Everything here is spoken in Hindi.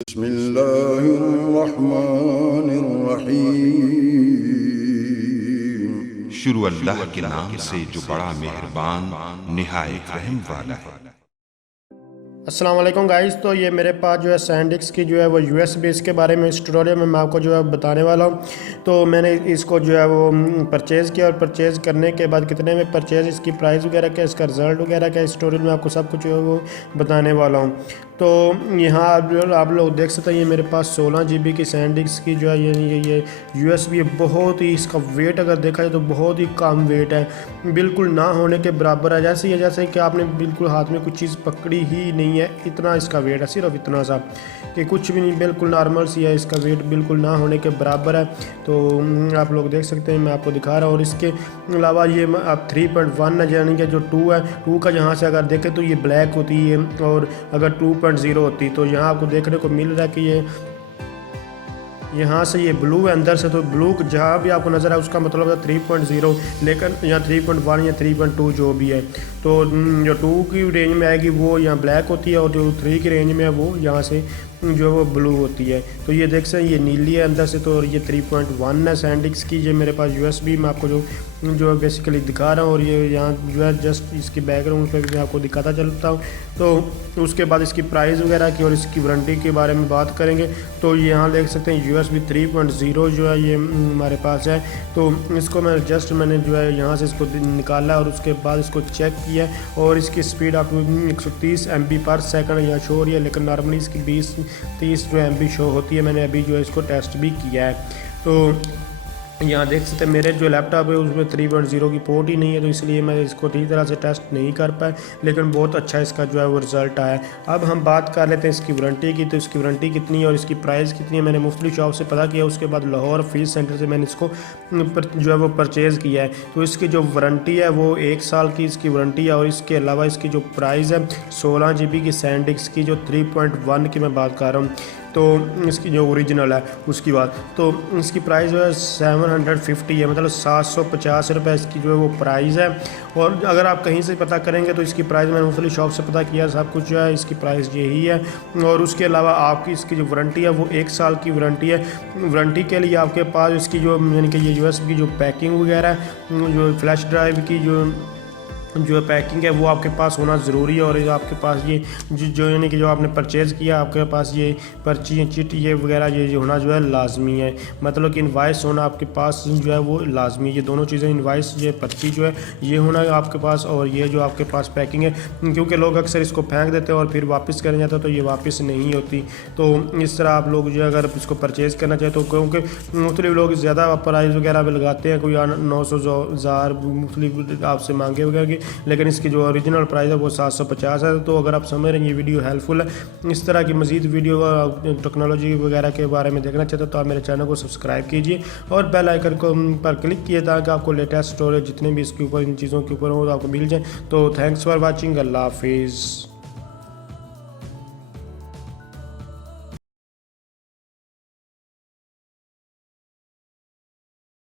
बिस्मिल्लाहिर्रहमानिर्रहीम। शुरू अल्लाह के नाम से जो बड़ा मेहरबान निहायत रहम वाला है। अस्सलाम वालेकुम गाइस। तो ये मेरे पास जो है सैंडिक्स की जो है वो यूएसबी इसके बारे में इस ट्यूटोरियल में मैं आपको जो है बताने वाला हूँ। तो मैंने इसको जो है वो परचेज़ किया और परचेज़ करने के बाद कितने में परचेज़, इसकी प्राइस वगैरह क्या, इसका रिज़ल्ट वगैरह क्या, इस ट्यूटोरियल में आपको सब कुछ जो है वो बताने वाला हूँ। तो यहाँ आप लोग देख सकते हैं ये मेरे पास 16 GB की सैंडिक्स की जो है ये यूएसबी बहुत ही, इसका वेट अगर देखा जाए तो बहुत ही कम वेट है, बिल्कुल ना होने के बराबर है। जैसे कि आपने बिल्कुल हाथ में कुछ चीज़ पकड़ी ही नहीं है, इतना इसका वेट है, सिर्फ इतना सा कि कुछ भी नहीं, बिल्कुल नॉर्मल सी है, इसका वेट बिल्कुल ना होने के बराबर है। तो आप लोग देख सकते हैं, मैं आपको दिखा रहा हूँ। और इसके अलावा ये आप 3.1 है, यानी कि जो 2 है, 2 का यहाँ से अगर देखें तो ये ब्लैक होती है, और अगर 2.0 होती तो यहाँ आपको देखने को मिल रहा है कि ये यहाँ से ये ब्लू है अंदर से, तो ब्लू जहाँ भी आपको नज़र है उसका मतलब है 3.0, लेकिन यहाँ 3.1 या 3.2 जो भी है। तो जो 2 की रेंज में आएगी वो यहाँ ब्लैक होती है, और जो 3 की रेंज में है वो यहाँ से जो वो ब्लू होती है। तो ये देख सकते हैं ये नीली है अंदर से, तो और ये 3.1 है सैंडिक्स की। ये मेरे पास यूएसबी मैं आपको जो बेसिकली दिखा रहा हूँ, और ये यहाँ जो है जस्ट इसकी बैकग्राउंड पे भी आपको दिखाता चलता हूँ। तो उसके बाद इसकी प्राइस वगैरह की और इसकी वारंटी के बारे में बात करेंगे। तो यहाँ देख सकते हैं यूएसबी 3.0 जो है ये हमारे पास है। तो इसको मैंने जो है यहाँ से इसको निकाला और उसके बाद इसको चेक किया, और इसकी स्पीड आपको 130 MB पर सेकंड यहाँ शो हो रही है, लेकिन नॉर्मली इसकी 20-30 जो MB शो होती है। मैंने अभी जो है इसको टेस्ट भी किया है। तो यहाँ देख सकते हैं मेरे जो लैपटॉप है उसमें 3.0 की पोर्ट ही नहीं है, तो इसलिए मैं इसको ठीक तरह से टेस्ट नहीं कर पाया, लेकिन बहुत अच्छा इसका जो है वो रिज़ल्ट आया। अब हम बात कर लेते हैं इसकी वारंटी की। तो इसकी वारंटी कितनी है और इसकी प्राइस कितनी है, मैंने मुफ्तलिफ शॉप से पता किया, उसके बाद लाहौर फीस सेंटर से मैंने इसको जो है वो परचेज़ किया है। तो इसकी जो वारंटी है वो 1 साल की इसकी वारंटी है, और इसके अलावा इसकी जो प्राइस है 16 GB की सैंडिक्स की जो 3.1 की मैं बात कर रहा हूँ, तो इसकी जो ओरिजिनल है उसकी बात, तो इसकी प्राइस जो है 750 है, मतलब 750 रुपये इसकी जो है वो प्राइस है। और अगर आप कहीं से पता करेंगे तो इसकी प्राइस मैंने मुख्तलिफ शॉप से पता किया, सब कुछ जो है इसकी प्राइस यही है। और उसके अलावा आपकी इसकी जो वारंटी है वो 1 साल की वारंटी है। वारंटी के लिए आपके पास इसकी जो यानी कि ये यूएसबी की जो पैकिंग वगैरह, जो फ्लैश ड्राइव की जो पैकिंग है वो आपके पास होना ज़रूरी है। और आपके पास ये जो यानी कि जो आपने परचेज़ किया, आपके पास ये पर्ची चिट ये वगैरह ये होना जो है लाजमी है, मतलब कि इनवाइस होना आपके पास जो है वो लाजमी है। ये दोनों चीज़ें, इनवाइस ये पर्ची जो है ये होना है आपके पास, और ये जो आपके पास पैकिंग है, क्योंकि लोग अक्सर इसको फेंक देते हैं और फिर वापस करने जाते हैं, तो ये वापस नहीं होती। तो इस तरह आप लोग जो है अगर इसको परचेज़ करना चाहें तो, क्योंकि मुख्तलिफ लोग ज़्यादा प्राइस वगैरह भी लगाते हैं, कोई 900 1000 मुख्तलिफ आपसे मांगे वगैरह, लेकिन इसकी जो ओरिजिनल प्राइस है वो 750 है। तो अगर आप समझ रहे हैं ये वीडियो हेल्पफुल है, इस तरह की मज़ीद वीडियो टेक्नोलॉजी वगैरह के बारे में देखना चाहते हो तो आप मेरे चैनल को सब्सक्राइब कीजिए और बेल आइकन को पर क्लिक किए, ताकि आपको लेटेस्ट स्टोरेज जितने भी इसके ऊपर इन चीज़ों के ऊपर हो तो आपको मिल जाए। तो थैंक्स फॉर वॉचिंग, अल्लाह हाफिज़।